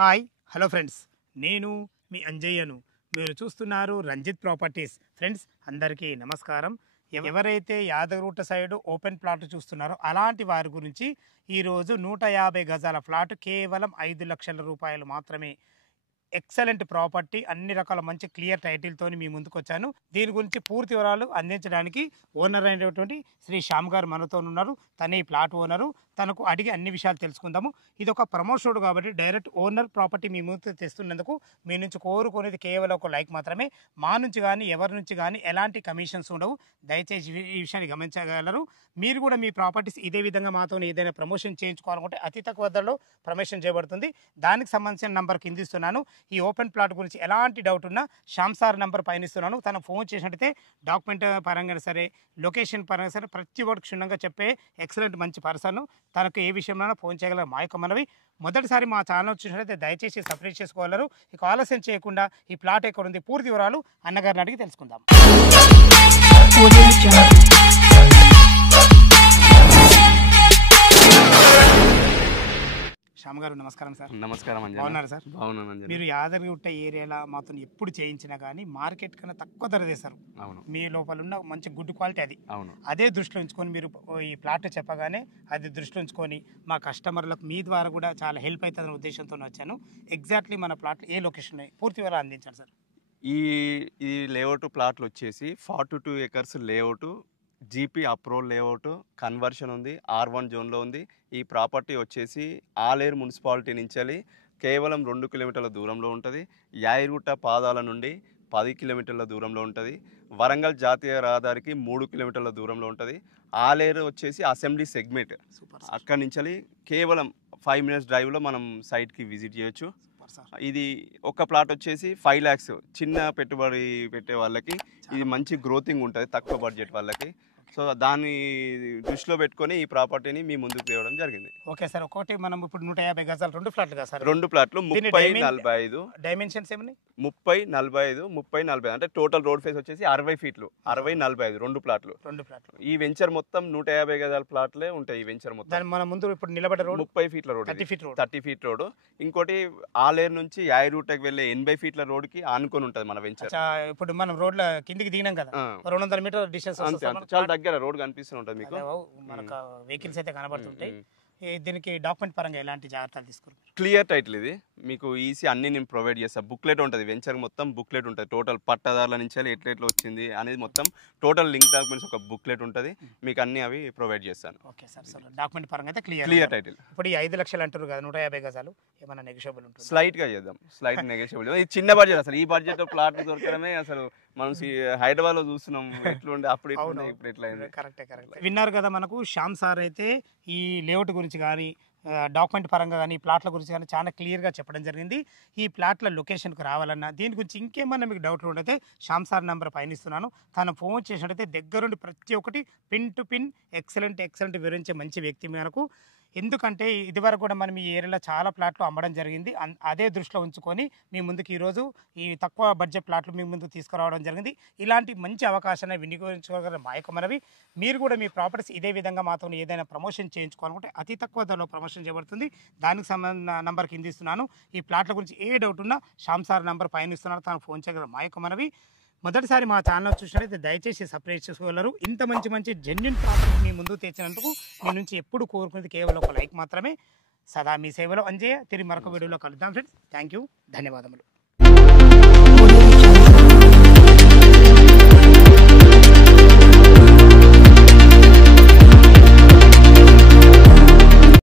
Hi hello friends, నేను మీ అంజయ్యను. మీరు చూస్తున్నారు రంజిత్ ప్రాపర్టీస్. ఫ్రెండ్స్ అందరికీ నమస్కారం. ఎవరైతే యాదగిరిగుట్ట సైడ్ ఓపెన్ ప్లాట్ చూస్తున్నారో అలాంటి వారి గురించి ఈరోజు 150 గజాల ఫ్లాట్ కేవలం 5 లక్షల రూపాయలు మాత్రమే. ఎక్సలెంట్ ప్రాపర్టీ, అన్ని రకాల మంచి క్లియర్ టైటిల్తో మీ ముందుకు వచ్చాను. దీని గురించి పూర్తి వివరాలు అందించడానికి ఓనర్ అయినటువంటి శ్రీ శ్యామ్ గారు మనతో ఉన్నారు. తనే ఈ ప్లాట్ ఓనరు. తనకు అడిగి అన్ని విషయాలు తెలుసుకుందాము. ఇది ఒక ప్రమోషన్ కాబట్టి డైరెక్ట్ ఓనర్ ప్రాపర్టీ మీ ముందుకు తెస్తున్నందుకు మీ నుంచి కోరుకునేది కేవలం ఒక లైక్ మాత్రమే. మా నుంచి కానీ ఎవరి నుంచి కానీ ఎలాంటి కమిషన్స్ ఉండవు. దయచేసి ఈ విషయాన్ని గమనించగలరు. మీరు కూడా మీ ప్రాపర్టీస్ ఇదే విధంగా మాతో ఏదైనా ప్రమోషన్ చేయించుకోవాలనుకుంటే అతి తక్కువ ధరలో ప్రమోషన్ చేయబడుతుంది. దానికి సంబంధించిన నంబర్ కింద ఇస్తున్నాను. ఈ ఓపెన్ ప్లాట్ గురించి ఎలాంటి డౌట్ ఉన్నా శ్యామ్ సార్ నెంబర్ పైన ఇస్తున్నాను. తను ఫోన్ చేసినట్టయితే డాక్యుమెంట్ పరంగా సరే, లొకేషన్ పరంగా సరే ప్రతి ఒక్కటి క్షుణ్ణంగా చెప్పే ఎక్సలెంట్ మంచి పర్సన్. తనకు ఏ విషయంలో ఫోన్ చేయగలరు. మా యొక్క మనవి, మొదటిసారి మా ఛానల్ చూసినట్లయితే దయచేసి సబ్స్క్రైబ్ చేసుకోగలరు. ఇక ఆలస్యం చేయకుండా ఈ ప్లాట్ ఎక్కడ ఉంది పూర్తి వివరాలు అన్నగారిని అడిగి తెలుసుకుందాం. శ్యామ్ గారు నమస్కారం సార్. నమస్కారం అండి. బాగున్నారు సార్? బాగున్నాను. మీరు యాదగిరిగుట్ట ఏరియాలో మాతో ఎప్పుడు చేయించినా కానీ మార్కెట్ కన్నా తక్కువ ధర చేస్తారు. అవును. మీ లోపల ఉన్న మంచి గుడ్ క్వాలిటీ అది. అవును. అదే దృష్టిలో ఉంచుకొని మీరు ఈ ప్లాట్ చెప్పగానే అది దృష్టిలో ఉంచుకొని మా కస్టమర్లకు మీ ద్వారా కూడా చాలా హెల్ప్ అవుతుందనే ఉద్దేశంతో వచ్చాను. ఎగ్జాక్ట్లీ మన ప్లాట్ ఏ లొకేషన్ పూర్తి వివరాలు అందించండి సార్. ఈ లేఅవుట్ ప్లాట్లు వచ్చేసి 42 acres layout, GP approval layout, conversion ఉంది, R1 జోన్లో ఉంది. ఈ ప్రాపర్టీ వచ్చేసి ఆలేరు మున్సిపాలిటీ నుంచి కేవలం 2 కిలోమీటర్ల దూరంలో ఉంటుంది. యాదగిరిగుట్ట పాదాల నుండి 10 కిలోమీటర్ల దూరంలో ఉంటుంది. వరంగల్ జాతీయ రహదారికి 3 కిలోమీటర్ల దూరంలో ఉంటుంది. ఆలేరు వచ్చేసి అసెంబ్లీ సెగ్మెంట్. అక్కడి నుంచి కేవలం 5 minutes డ్రైవ్లో మనం సైట్కి విజిట్ చేయొచ్చు. ఇది ఒక ప్లాట్ వచ్చేసి 5 lakhs. చిన్న పెట్టుబడి పెట్టే వాళ్ళకి ఇది మంచి గ్రోతింగ్ ఉంటుంది, తక్కువ బడ్జెట్ వాళ్ళకి. సో దాన్ని దృష్టిలో పెట్టుకొని ఈ ప్రాపర్టీని మీ ముందుకు తేవడం జరిగింది. Okay sir. ఒకటి మనం ఇప్పుడు 150 గజాలు 2 ఫ్లాట్లు కదా సార్? 2 ప్లాట్లు 30-45. డైమెన్షన్స్ ఏమని? 30-45, 30-40 అంటే టోటల్ రోడ్ ఫేస్ వచ్చేసి 60 feet, 60-45 2 ప్లాట్లు. ఈ వెంచర్ మొత్తం 150 గజాల ప్లాట్లే ఉంటాయి. ఈ వెంచర్ మొత్తం మన ముందు ఇప్పుడు నిలబడ్డ road 30 feet road, 30 feet road. ఇంకోటి ఆలేరు నుంచి యాదగిరిగుట్టకి వెళ్ళే 80 feet రోడ్కి ఆనుకొని ఉంటుంది మన వెంచర్. ఇప్పుడు మనం రోడ్ల కిందికి దిగినాం కదా, 200 మీటర్ డిస్టెన్స్. చాలా దగ్గర రోడ్ కనిపిస్తుంటది మీకు. మనకు వెహికల్స్ అయితే కనబడుతుంటాయి. దీనికి డాక్యుమెంట్ పరంగా ఎలాంటి జాగ్రత్తలు తీసుకుంటారు? క్లియర్ టైటిల్ ఇది మీకు ఈజీ అన్ని నేను ప్రొవైడ్ చేస్తాను. బుక్లెట్ ఉంటుంది, వెంచర్ మొత్తం బుక్లెట్ ఉంటుంది. టోటల్ పట్టదారుల నుంచి ఎట్లా వచ్చింది అనేది మొత్తం టోటల్ లింక్ డాక్యుమెంట్స్ ఒక బుక్లెట్ ఉంటుంది. మీకు అన్ని అవి ప్రొవైడ్ చేస్తాను. Okay sir. సో డాక్యుమెంట్ పరంగా అయితే క్లియర్ టైటిల్. ఇప్పుడు ఈ 5 లక్షలు అంటారు కదా, 150 గజాలు ఏమైనా నెగోషియబుల్ ఉంటుంది? స్లైట్ గా చేద్దాం, స్లైట్ నెగోషియబుల్. ఇది చిన్న బడ్జెట్. అసలు ఈ బడ్జెట్ ప్లాట్ దొరకడమే అసలు మనం హైదరాబాద్ లో చూస్తున్నాం. ఎట్లుండే అప్పుడు ఇప్పుడు ఎట్లా అయింది. కరెక్టే. విన్నారు కదా, మనకు శ్యామ్ సార్ అయితే ఈ లేఅవుట్ గురించి కానీ డాక్యుమెంట్ పరంగా కానీ ఈ ప్లాట్ల గురించి కానీ చాలా క్లియర్గా చెప్పడం జరిగింది. ఈ ప్లాట్ల లొకేషన్కి రావాలన్నా దీని గురించి ఇంకేమన్నా మీకు డౌట్లు ఉంటే శ్యామ్ సార్ నెంబర్ పైన ఇస్తున్నాను. తను ఫోన్ చేసినట్టయితే దగ్గరుండి ప్రతి ఒక్కటి పిన్ టు పిన్ ఎక్సలెంట్ వివరించే మంచి వ్యక్తి మనకు. ఎందుకంటే ఇదివరకు కూడా మనం ఈ ఏరియాలో చాలా ప్లాట్లు అమ్మడం జరిగింది. అదే దృష్టిలో ఉంచుకొని మీ ముందుకు ఈరోజు ఈ తక్కువ బడ్జెట్ ప్లాట్లు మీ ముందుకు తీసుకురావడం జరిగింది. ఇలాంటి మంచి అవకాశాన్ని వినియోగించుకోగల మా యొక్క మనవి. మీరు కూడా మీ ప్రాపర్టీస్ ఇదే విధంగా మాతో ఏదైనా ప్రమోషన్ చేయించుకోవాలనుకుంటే అతి తక్కువ ధరలో ప్రమోషన్ చేయబడుతుంది. దానికి సంబంధించిన నంబర్ కింద ఇస్తున్నాను. ఈ ప్లాట్ల గురించి ఏ డౌట్ ఉన్నా శ్యామ్ సార్ నంబర్ పైన ఇస్తున్నారు. తను ఫోన్ చేయగల మా యొక్క మనవి. మొదటిసారి మా ఛానల్ చూసినట్లయితే దయచేసి సబ్స్క్రైబ్ చేసుకోగలరు. ఇంత మంచి జెన్యూన్ ప్రాపర్టీ మీ ముందుకు తెచ్చినందుకు మీ నుంచి ఎప్పుడు కోరుకునేది కేవలం ఒక లైక్ మాత్రమే. సదా మీ సేవలో అంజయ్య. తిరిగి మరొక వీడియోలో కలుద్దాం ఫ్రెండ్స్. థ్యాంక్ యూ, ధన్యవాదములు.